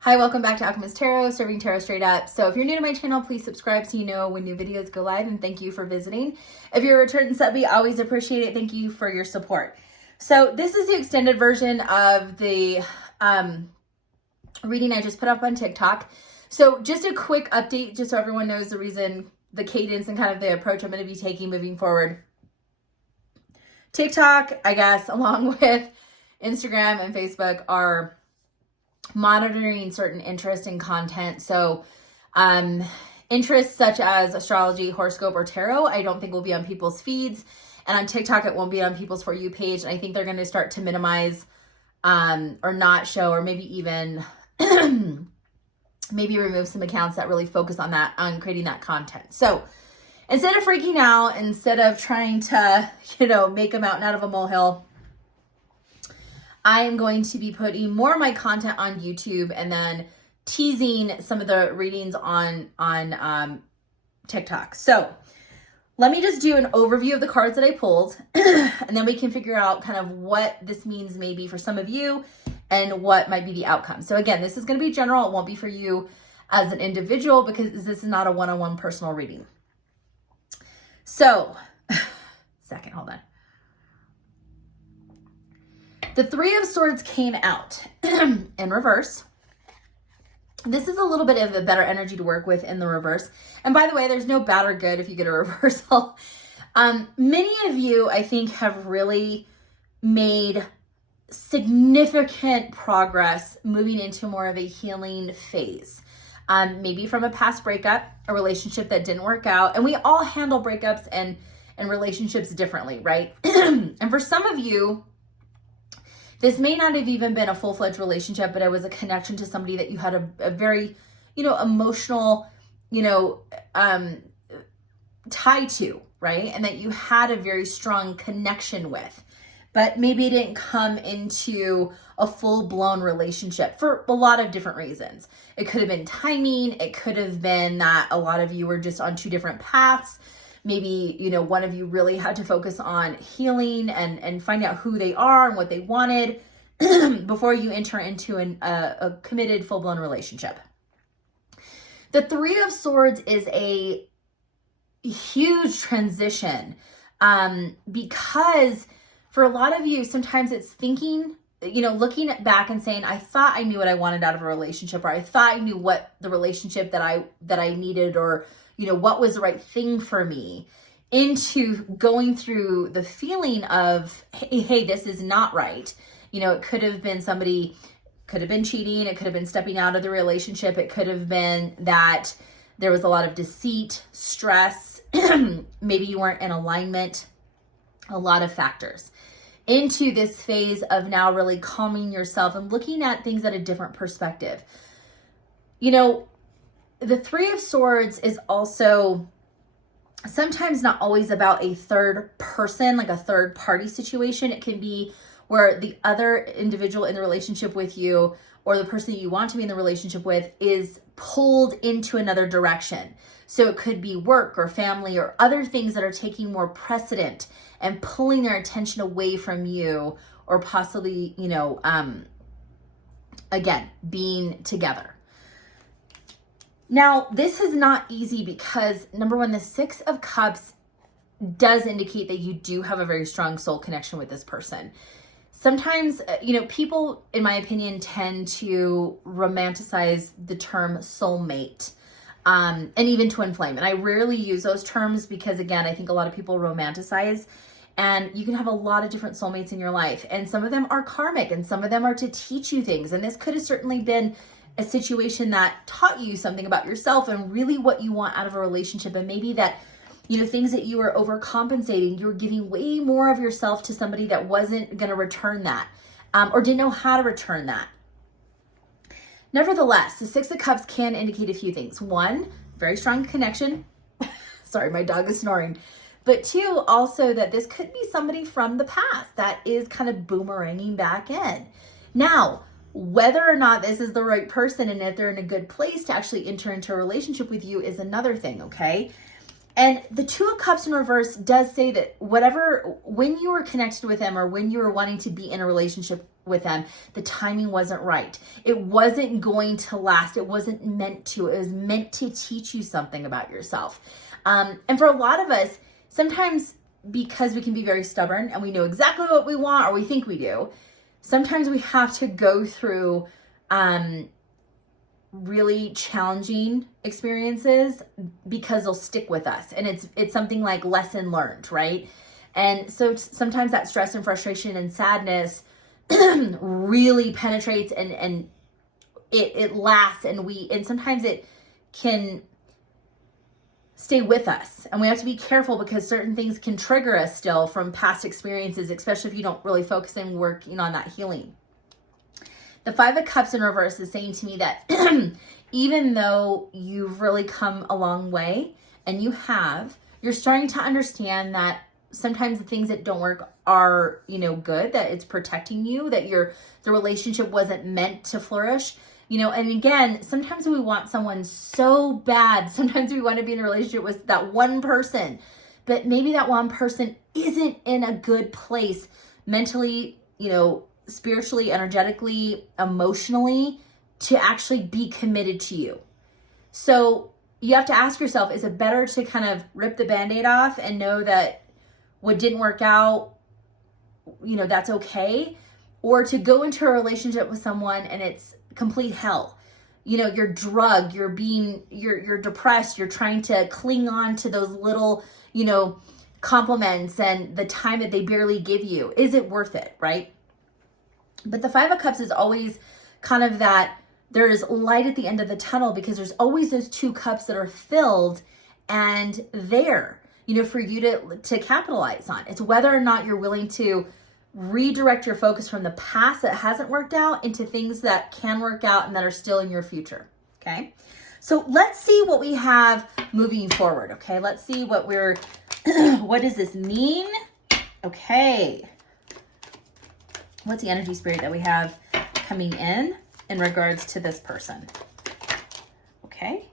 Hi, welcome back to Owlchemist Tarot, serving tarot straight up. So if you're new to my channel, please subscribe so you know when new videos go live, and thank you for visiting. If you're a return subby, I always appreciate it. Thank you for your support. So this is the extended version of the reading I just put up on TikTok. So just a quick update, just so everyone knows the reason, the cadence, and kind of the approach I'm going to be taking moving forward. TikTok, I guess, along with Instagram and Facebook, are monitoring certain interests in content. So interests such as astrology, horoscope, or tarot, I don't think will be on people's feeds. And on TikTok, it won't be on people's For You page. And I think they're going to start to minimize or not show, or maybe even maybe remove some accounts that really focus on that, on creating that content. So instead of freaking out, instead of trying to, make a mountain out of a molehill, I am going to be putting more of my content on YouTube and then teasing some of the readings on TikTok. So let me just do an overview of the cards that I pulled, and then we can figure out kind of what this means maybe for some of you and what might be the outcome. So again, this is going to be general. It won't be for you as an individual because this is not a one-on-one personal reading. So, second, hold on. The Three of Swords came out in reverse. This is a little bit of a better energy to work with in the reverse. And by the way, there's no bad or good if you get a reversal. Many of you, I think, have really made significant progress moving into more of a healing phase. Maybe from a past breakup, a relationship that didn't work out. And we all handle breakups and relationships differently, right? And for some of you, this may not have even been a full-fledged relationship, but it was a connection to somebody that you had a very, emotional, tie to, right? And that you had a very strong connection with. But maybe it didn't come into a full-blown relationship for a lot of different reasons. It could have been timing. It could have been that a lot of you were just on two different paths. Maybe, one of you really had to focus on healing and find out who they are and what they wanted before you enter into a committed, full-blown relationship. The Three of Swords is a huge transition because for a lot of you, sometimes it's thinking, looking back and saying, I thought I knew what I wanted out of a relationship, or I thought I knew what the relationship that I needed, or what was the right thing for me, into going through the feeling of, hey, this is not right. It could have been somebody, could have been cheating. It could have been stepping out of the relationship. It could have been that there was a lot of deceit, stress. Maybe you weren't in alignment, a lot of factors. Into this phase of now really calming yourself and looking at things at a different perspective. The Three of Swords is also sometimes not always about a third person, like a third party situation. It can be where the other individual in the relationship with you, or the person that you want to be in the relationship with, is pulled into another direction. So it could be work or family or other things that are taking more precedent and pulling their attention away from you, or possibly, again, being together. Now, this is not easy because, number one, the Six of Cups does indicate that you do have a very strong soul connection with this person. Sometimes, people, in my opinion, tend to romanticize the term soulmate, and even twin flame. And I rarely use those terms because, again, I think a lot of people romanticize, and you can have a lot of different soulmates in your life. And some of them are karmic, and some of them are to teach you things. And this could have certainly been a situation that taught you something about yourself and really what you want out of a relationship. And maybe that, things that you were overcompensating, you were giving way more of yourself to somebody that wasn't going to return that, or didn't know how to return that. Nevertheless, the Six of Cups can indicate a few things. One, very strong connection. Sorry, my dog is snoring. But two, also that this could be somebody from the past that is kind of boomeranging back in. Now, whether or not this is the right person and if they're in a good place to actually enter into a relationship with you is another thing, okay? And the Two of Cups in reverse does say that when you were connected with them, or when you were wanting to be in a relationship with them, the timing wasn't right. It wasn't going to last. It wasn't meant to. It was meant to teach you something about yourself. And for a lot of us, sometimes because we can be very stubborn and we know exactly what we want, or we think we do, sometimes we have to go through really challenging experiences because they'll stick with us. And it's something like lesson learned, right? And so sometimes that stress and frustration and sadness really penetrates and it lasts, and sometimes it can stay with us. And we have to be careful because certain things can trigger us still from past experiences, especially if you don't really focus and work, on that healing. The Five of Cups in reverse is saying to me that even though you've really come a long way, and you're starting to understand that sometimes the things that don't work are, good, that it's protecting you, that the relationship wasn't meant to flourish. And again, sometimes we want someone so bad. Sometimes we want to be in a relationship with that one person, but maybe that one person isn't in a good place mentally, spiritually, energetically, emotionally, to actually be committed to you. So you have to ask yourself, is it better to kind of rip the Band-Aid off and know that what didn't work out, that's okay? Or to go into a relationship with someone and it's complete hell. You're drugged, you're depressed, you're trying to cling on to those little, compliments and the time that they barely give you. Is it worth it, right? But the Five of Cups is always kind of that there's light at the end of the tunnel, because there's always those two cups that are filled and there, for you to capitalize on. It's whether or not you're willing to redirect your focus from the past that hasn't worked out into things that can work out and that are still in your future. Okay. So let's see what we have moving forward. Okay. Let's see what what does this mean? Okay. What's the energy spirit that we have coming in regards to this person? Okay.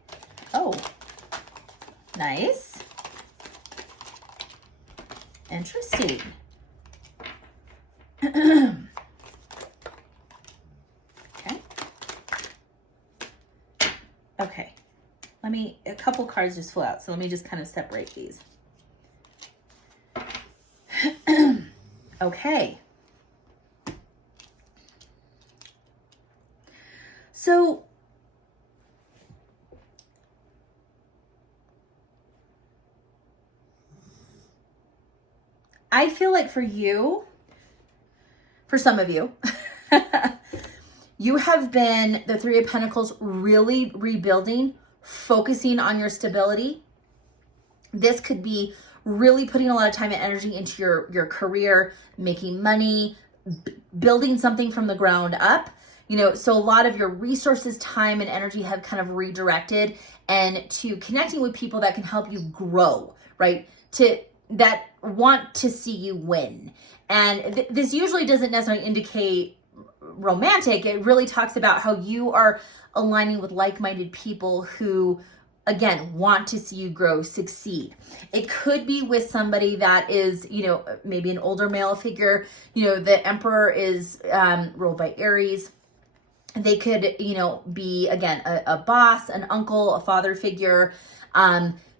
Oh, nice. Interesting. Okay. A couple cards just flew out, so let me just kind of separate these. Okay. So I feel like for some of you, you have been, the Three of Pentacles, really rebuilding, focusing on your stability. This could be really putting a lot of time and energy into your career, making money, building something from the ground up. So a lot of your resources, time, and energy have kind of redirected and to connecting with people that can help you grow, right? That want to see you win. And this usually doesn't necessarily indicate romantic. It really talks about how you are aligning with like-minded people who, again, want to see you grow, succeed. It could be with somebody that is, maybe an older male figure. The Emperor is ruled by Aries. They could, be, again, a boss, an uncle, a father figure,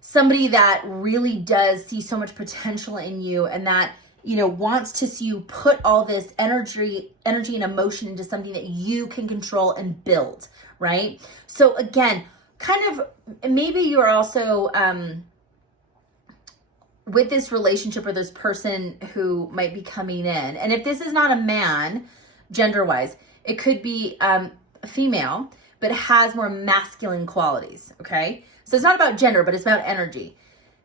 somebody that really does see so much potential in you and that, wants to see you put all this energy and emotion into something that you can control and build, right? So again, kind of, maybe you're also, with this relationship or this person who might be coming in. And if this is not a man, gender-wise, it could be a female, but has more masculine qualities, okay? So it's not about gender, but it's about energy.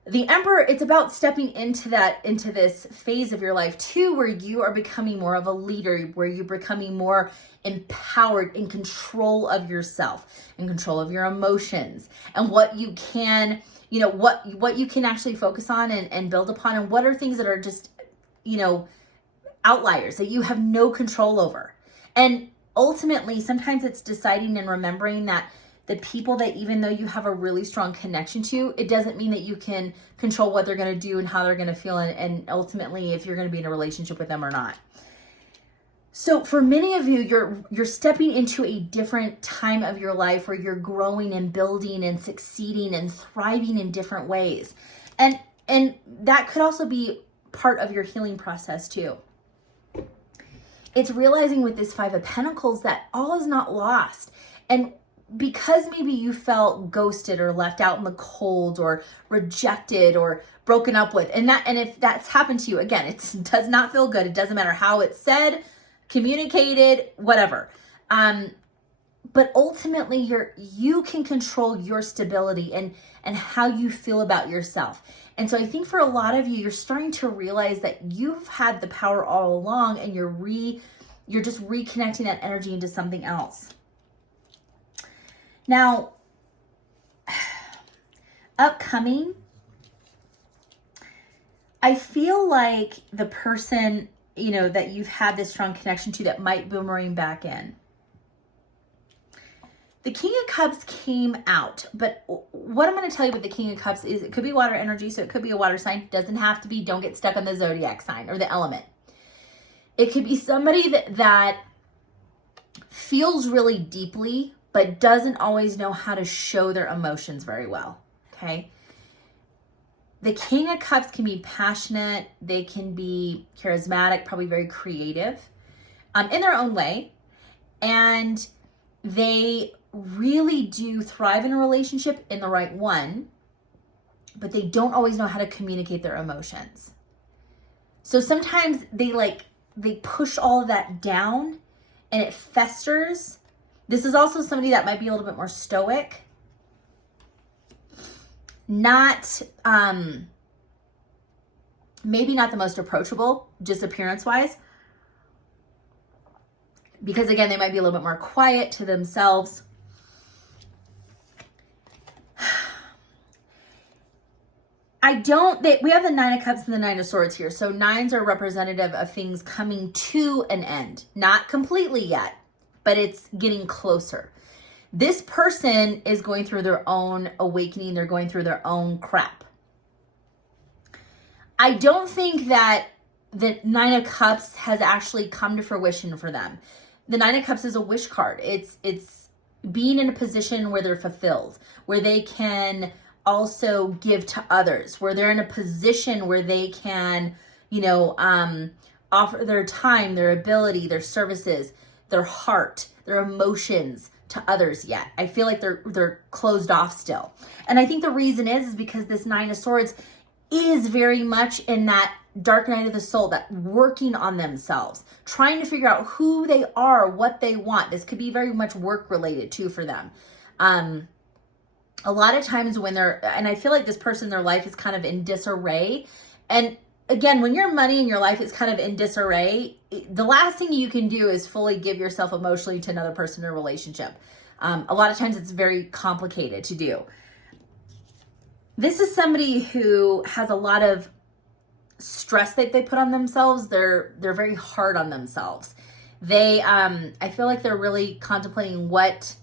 The Emperor, it's about stepping into this phase of your life too, where you are becoming more of a leader, where you're becoming more empowered, in control of yourself, in control of your emotions, and what you can, what you can actually focus on and build upon, and what are things that are just, outliers that you have no control over. And ultimately, sometimes it's deciding and remembering that the people that, even though you have a really strong connection to, it doesn't mean that you can control what they're going to do and how they're going to feel, and ultimately if you're going to be in a relationship with them or not. So for many of you, you're stepping into a different time of your life where you're growing and building and succeeding and thriving in different ways. And that could also be part of your healing process too. It's realizing with this Five of Pentacles that all is not lost. And because maybe you felt ghosted or left out in the cold or rejected or broken up with, and if that's happened to you, again, it does not feel good. It doesn't matter how it's said, communicated, whatever. But ultimately you can control your stability and how you feel about yourself. And so I think for a lot of you, you're starting to realize that you've had the power all along, and you're just reconnecting that energy into something else. Now, upcoming, I feel like the person, that you've had this strong connection to that might boomerang back in. The King of Cups came out, but what I'm going to tell you with the King of Cups is it could be water energy, so it could be a water sign. Doesn't have to be. Don't get stuck on the zodiac sign or the element. It could be somebody that feels really deeply, but doesn't always know how to show their emotions very well, okay? The King of Cups can be passionate. They can be charismatic, probably very creative in their own way. And they really do thrive in a relationship in the right one, but they don't always know how to communicate their emotions. So sometimes they push all of that down and it festers. This is also somebody that might be a little bit more stoic. Not, maybe not the most approachable, just appearance-wise. Because again, they might be a little bit more quiet to themselves. We have the Nine of Cups and the Nine of Swords here. So nines are representative of things coming to an end. Not completely yet, but it's getting closer. This person is going through their own awakening. They're going through their own crap. I don't think that the Nine of Cups has actually come to fruition for them. The Nine of Cups is a wish card. It's being in a position where they're fulfilled, where they can also give to others, where they're in a position where they can, offer their time, their ability, their services, their heart, their emotions to others yet. I feel like they're closed off still. And I think the reason is because this Nine of Swords is very much in that dark night of the soul, that working on themselves, trying to figure out who they are, what they want. This could be very much work related too for them. A lot of times when and I feel like this person, their life is kind of in disarray. And again, when your money in your life is kind of in disarray, the last thing you can do is fully give yourself emotionally to another person in a relationship. A lot of times it's very complicated to do. This is somebody who has a lot of stress that they put on themselves. They're very hard on themselves. I feel like they're really contemplating what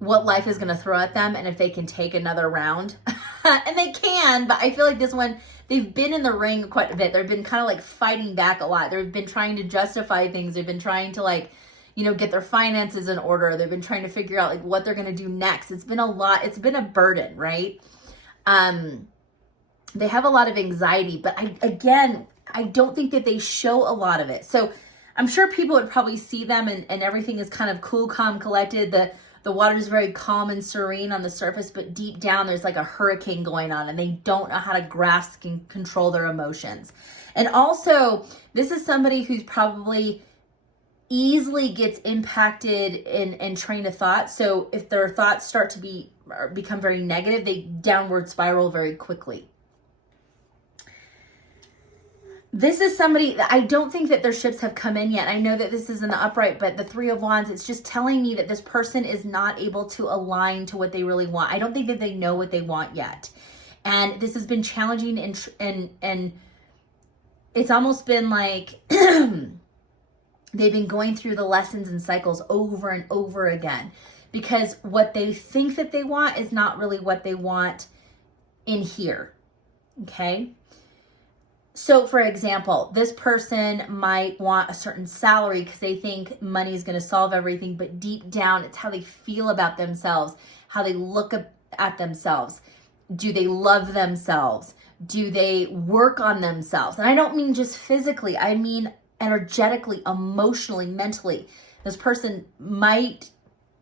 life is going to throw at them and if they can take another round. And they can, but I feel like this one, they've been in the ring quite a bit. They've been kind of like fighting back a lot. They've been trying to justify things. They've been trying to get their finances in order. They've been trying to figure out what they're going to do next. It's been a lot. It's been a burden, right? They have a lot of anxiety, but I don't think that they show a lot of it. So I'm sure people would probably see them and everything is kind of cool, calm, collected. The water is very calm and serene on the surface, but deep down there's like a hurricane going on and they don't know how to grasp and control their emotions. And also, this is somebody who's probably easily gets impacted in train of thought. So if their thoughts start to become very negative, they downward spiral very quickly. This is somebody, I don't think that their ships have come in yet. I know that this is in the upright, but the Three of Wands, it's just telling me that this person is not able to align to what they really want. I don't think that they know what they want yet. And this has been challenging and it's almost been like they've been going through the lessons and cycles over and over again, because what they think that they want is not really what they want in here. Okay. So for example, this person might want a certain salary because they think money is going to solve everything, but deep down, it's how they feel about themselves, how they look at themselves. Do they love themselves? Do they work on themselves? And I don't mean just physically, I mean energetically, emotionally, mentally. This person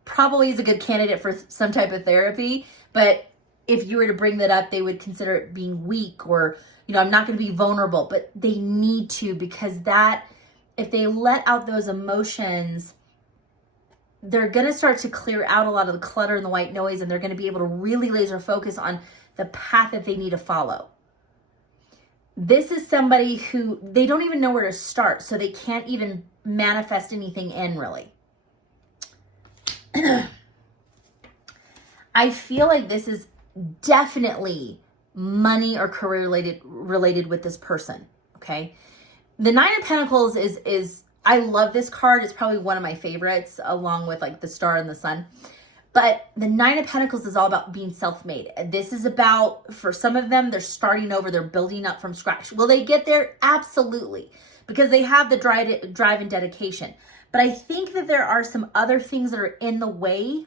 probably is a good candidate for some type of therapy, but if you were to bring that up, they would consider it being weak, or, I'm not going to be vulnerable, but they need to, because if they let out those emotions, they're going to start to clear out a lot of the clutter and the white noise, and they're going to be able to really laser focus on the path that they need to follow. This is somebody who they don't even know where to start, so they can't even manifest anything in, really. I feel like this is definitely money or career related with this person, okay? The Nine of Pentacles is I love this card. It's probably one of my favorites, along with like the Star and the Sun. But the Nine of Pentacles is all about being self-made. This is about, for some of them, they're starting over, they're building up from scratch. Will they get there? Absolutely, because they have the drive and dedication. But I think that there are some other things that are in the way,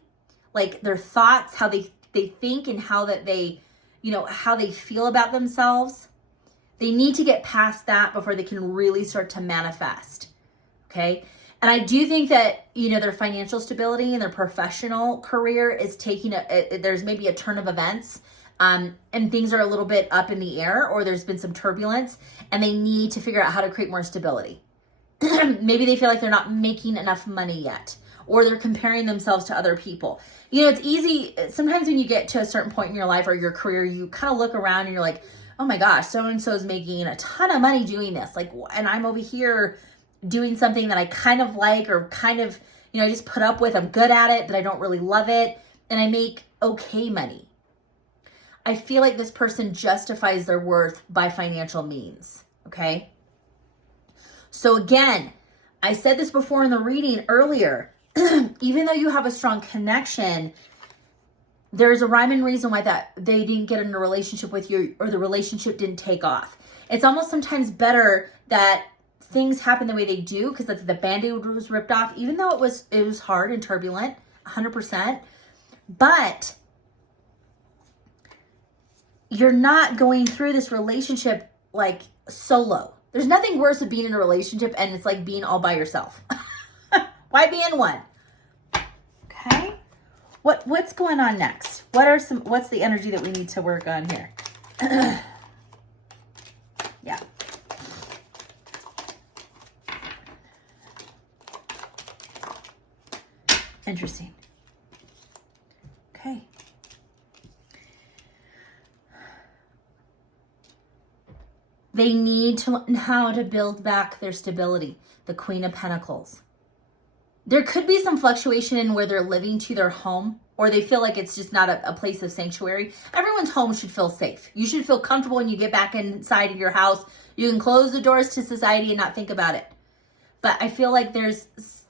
like their thoughts, how they think, and how that they, how they feel about themselves. They need to get past that before they can really start to manifest, okay? And I do think that, their financial stability and their professional career is taking there's maybe a turn of events, and things are a little bit up in the air, or there's been some turbulence, and they need to figure out how to create more stability. Maybe they feel like they're not making enough money yet, or they're comparing themselves to other people. It's easy. Sometimes when you get to a certain point in your life or your career, you kind of look around and you're like, oh my gosh, so-and-so is making a ton of money doing this. And I'm over here doing something that I kind of like, or kind of, I just put up with. I'm good at it, but I don't really love it. And I make okay money. I feel like this person justifies their worth by financial means. Okay. So again, I said this before in the reading earlier, even though you have a strong connection, there's a rhyme and reason why that they didn't get in a relationship with you, or the relationship didn't take off. It's almost sometimes better that things happen the way they do, because the Band-Aid was ripped off, even though it was hard and turbulent, 100%. But you're not going through this relationship like solo. There's nothing worse than being in a relationship and it's like being all by yourself. Why be in one? Okay. What's going on next? What's the energy that we need to work on here? Yeah. Interesting. Okay. They need to learn how to build back their stability. The Queen of Pentacles. There could be some fluctuation in where they're living to their home, or they feel like it's just not a place of sanctuary. Everyone's home should feel safe. You should feel comfortable when you get back inside of your house. You can close the doors to society and not think about it. But I feel like there's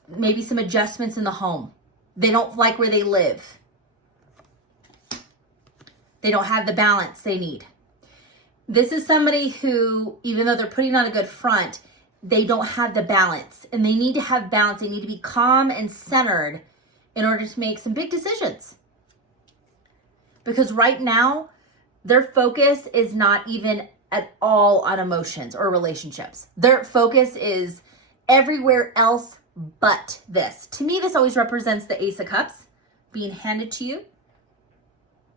maybe some adjustments in the home. They don't like where they live. They don't have the balance they need. This is somebody who, even though they're putting on a good front, they don't have the balance, and they need to have balance. They need to be calm and centered in order to make some big decisions. Because right now, their focus is not even at all on emotions or relationships. Their focus is everywhere else but this. To me, this always represents the Ace of Cups being handed to you.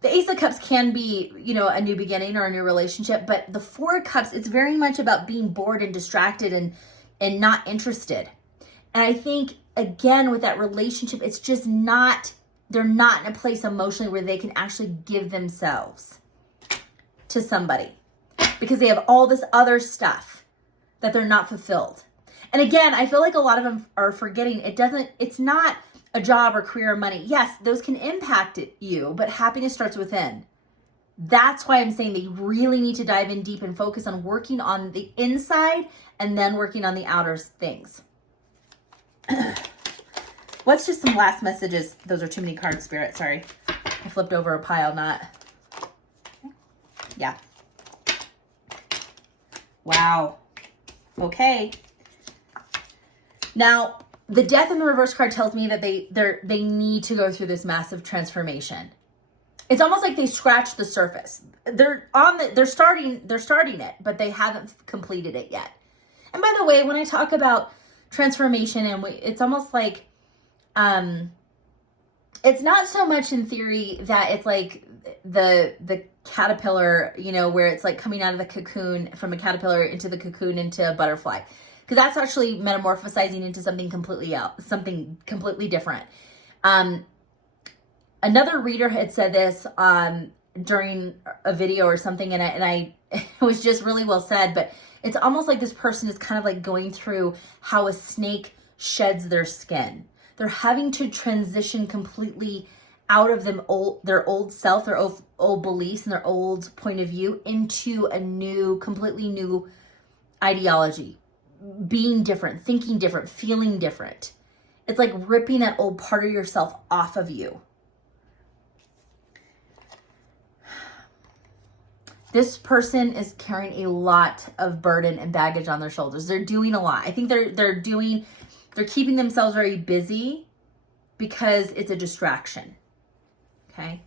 The Ace of Cups can be, a new beginning or a new relationship, but the Four of Cups, it's very much about being bored and distracted and not interested. And I think, again, with that relationship, it's just they're not in a place emotionally where they can actually give themselves to somebody, because they have all this other stuff that they're not fulfilled. And again, I feel like a lot of them are forgetting it's not a job or career or money. Yes, those can impact you, but happiness starts within. That's why I'm saying they really need to dive in deep and focus on working on the inside and then working on the outer things. What's just some last messages? Those are too many cards, Spirit. Sorry. I flipped over a pile, not. Yeah. Wow. Okay. Now, the Death in the reverse card tells me that they need to go through this massive transformation. It's almost like they scratched the surface. They're starting it, but they haven't completed it yet. And by the way, when I talk about transformation, it's almost like it's not so much in theory that it's like the caterpillar, you know, where it's like coming out of the cocoon, from a caterpillar into the cocoon into a butterfly, because that's actually metamorphosizing into something completely different. Another reader had said this during a video or something, and I it was just really well said, but it's almost like this person is kind of like going through how a snake sheds their skin. They're having to transition completely out of their old self, their old beliefs and their old point of view into a new, completely new ideology. Being different, thinking different, feeling different. It's like ripping that old part of yourself off of you. This person is carrying a lot of burden and baggage on their shoulders. They're doing a lot. I think they're keeping themselves very busy because it's a distraction. Okay.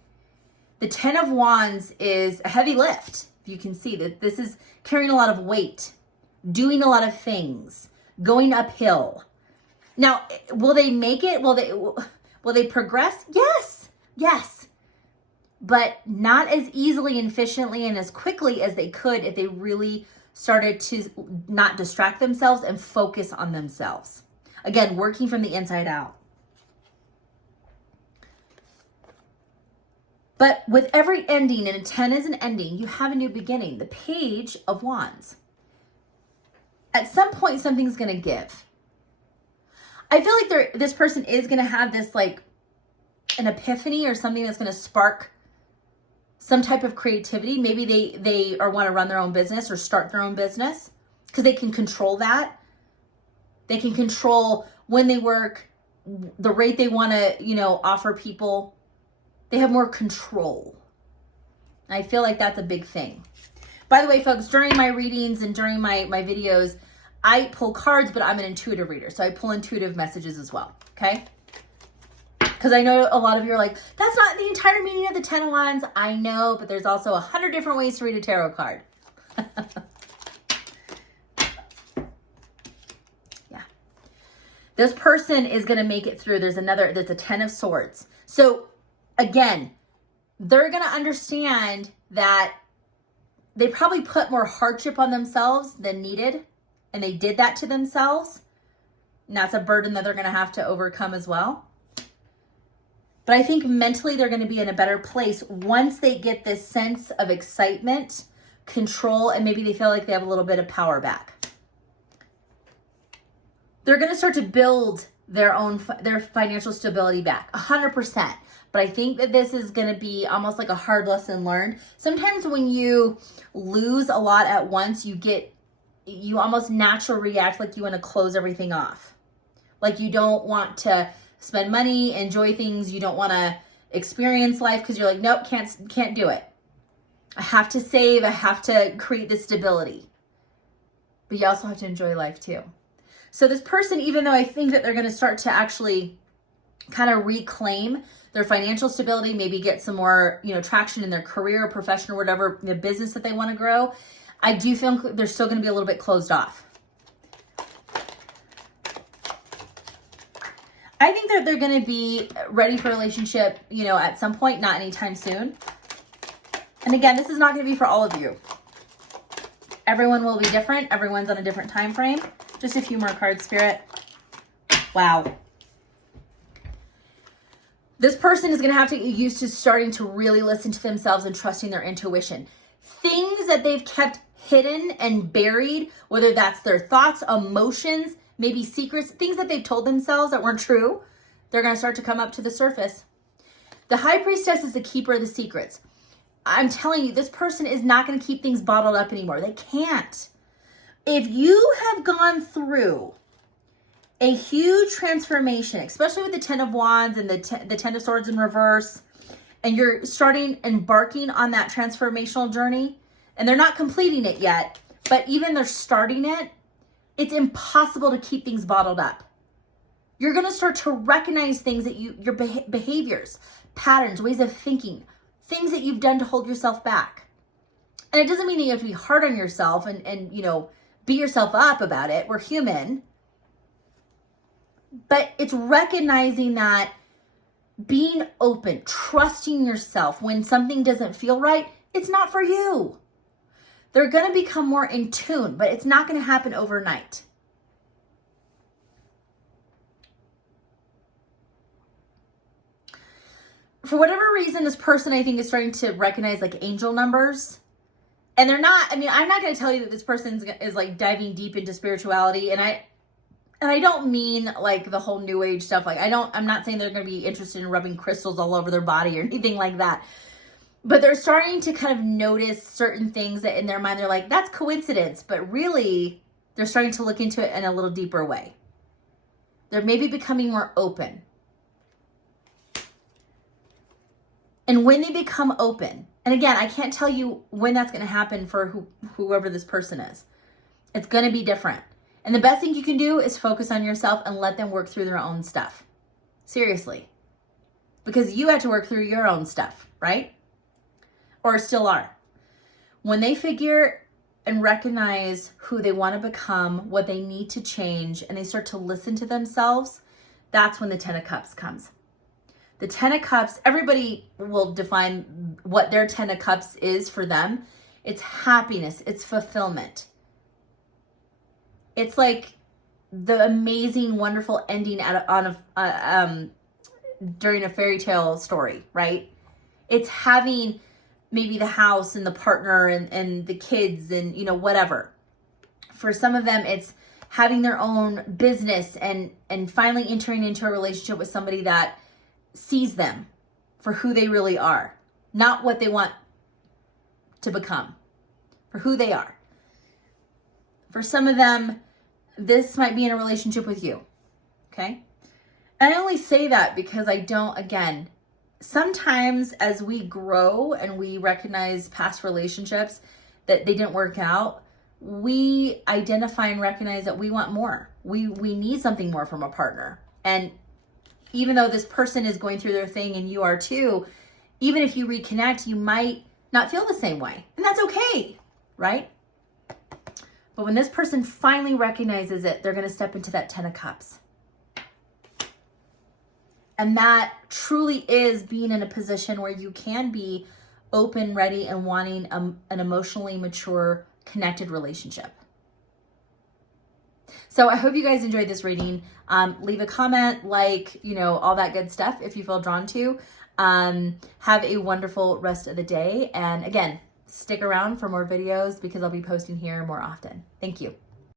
The 10 of Wands is a heavy lift. You can see that this is carrying a lot of weight, doing a lot of things, going uphill. Now, will they make it? Will they progress? Yes. Yes. But not as easily and efficiently and as quickly as they could if they really started to not distract themselves and focus on themselves. Again, working from the inside out. But with every ending, and a 10 is an ending, you have a new beginning. The Page of Wands. At some point, something's going to give. I feel like this person is going to have this, like, an epiphany or something that's going to spark some type of creativity. Maybe they want to run their own business or start their own business because they can control that. They can control when they work, the rate they want to, you know, offer people. They have more control. I feel like that's a big thing. By the way, folks, during my readings and during my videos, I pull cards, but I'm an intuitive reader. So I pull intuitive messages as well. Okay. Because I know a lot of you are like, that's not the entire meaning of the 10 of Wands. I know, but there's also 100 different ways to read a tarot card. Yeah. This person is going to make it through. There's a 10 of Swords. So again, they're going to understand that they probably put more hardship on themselves than needed. And they did that to themselves. And that's a burden that they're going to have to overcome as well. But I think mentally they're going to be in a better place once they get this sense of excitement, control, and maybe they feel like they have a little bit of power back. They're going to start to build their financial stability back, 100%. But I think that this is going to be almost like a hard lesson learned. Sometimes when you lose a lot at once, you almost naturally react like you want to close everything off. Like you don't want to spend money, enjoy things. You don't want to experience life because you're like, nope, can't do it. I have to save. I have to create this stability. But you also have to enjoy life too. So this person, even though I think that they're going to start to actually kind of reclaim their financial stability, maybe get some more, you know, traction in their career, profession, or whatever, the business that they want to grow, I do feel they're still going to be a little bit closed off. I think that they're going to be ready for a relationship, you know, at some point, not anytime soon. And again, this is not going to be for all of you. Everyone will be different. Everyone's on a different time frame. Just a few more cards, Spirit. Wow. This person is going to have to get used to starting to really listen to themselves and trusting their intuition. Things that they've kept hidden and buried, whether that's their thoughts, emotions, maybe secrets, things that they've told themselves that weren't true, they're going to start to come up to the surface. The High Priestess is the keeper of the secrets. I'm telling you, this person is not going to keep things bottled up anymore. They can't. If you have gone through a huge transformation, especially with the 10 of Wands and the 10 of Swords in reverse, and you're embarking on that transformational journey, and they're not completing it yet, but even they're starting it, it's impossible to keep things bottled up. You're going to start to recognize things that your behaviors, patterns, ways of thinking, things that you've done to hold yourself back. And it doesn't mean that you have to be hard on yourself and beat yourself up about it. We're human. But it's recognizing that being open, trusting yourself when something doesn't feel right, it's not for you. They're going to become more in tune, but it's not going to happen overnight. For whatever reason, this person, I think, is starting to recognize like angel numbers. And they're not, I'm not going to tell you that this person is like diving deep into spirituality. And I don't mean like the whole new age stuff. Like I'm not saying they're going to be interested in rubbing crystals all over their body or anything like that. But they're starting to kind of notice certain things that in their mind, they're like, that's coincidence. But really, they're starting to look into it in a little deeper way. They're maybe becoming more open. And when they become open, and again, I can't tell you when that's going to happen for whoever this person is. It's going to be different. And the best thing you can do is focus on yourself and let them work through their own stuff. Seriously. Because you had to work through your own stuff, right? Or still are. When they figure and recognize who they want to become, what they need to change, and they start to listen to themselves, that's when the 10 of Cups comes. The 10 of Cups, everybody will define what their 10 of Cups is for them. It's happiness. It's fulfillment. It's like the amazing, wonderful ending during a fairy tale story, right? It's having maybe the house and the partner and the kids and, whatever. For some of them, it's having their own business and finally entering into a relationship with somebody that sees them for who they really are, not what they want to become, for who they are. For some of them, this might be in a relationship with you, okay? And I only say that because sometimes as we grow and we recognize past relationships that they didn't work out, we identify and recognize that we want more. We need something more from a partner. And even though this person is going through their thing and you are too, even if you reconnect, you might not feel the same way. And that's okay, right? But when this person finally recognizes it, they're going to step into that 10 of Cups. And that truly is being in a position where you can be open, ready, and wanting an emotionally mature, connected relationship. So I hope you guys enjoyed this reading. Leave a comment, all that good stuff if you feel drawn to. Have a wonderful rest of the day. And again, stick around for more videos because I'll be posting here more often. Thank you.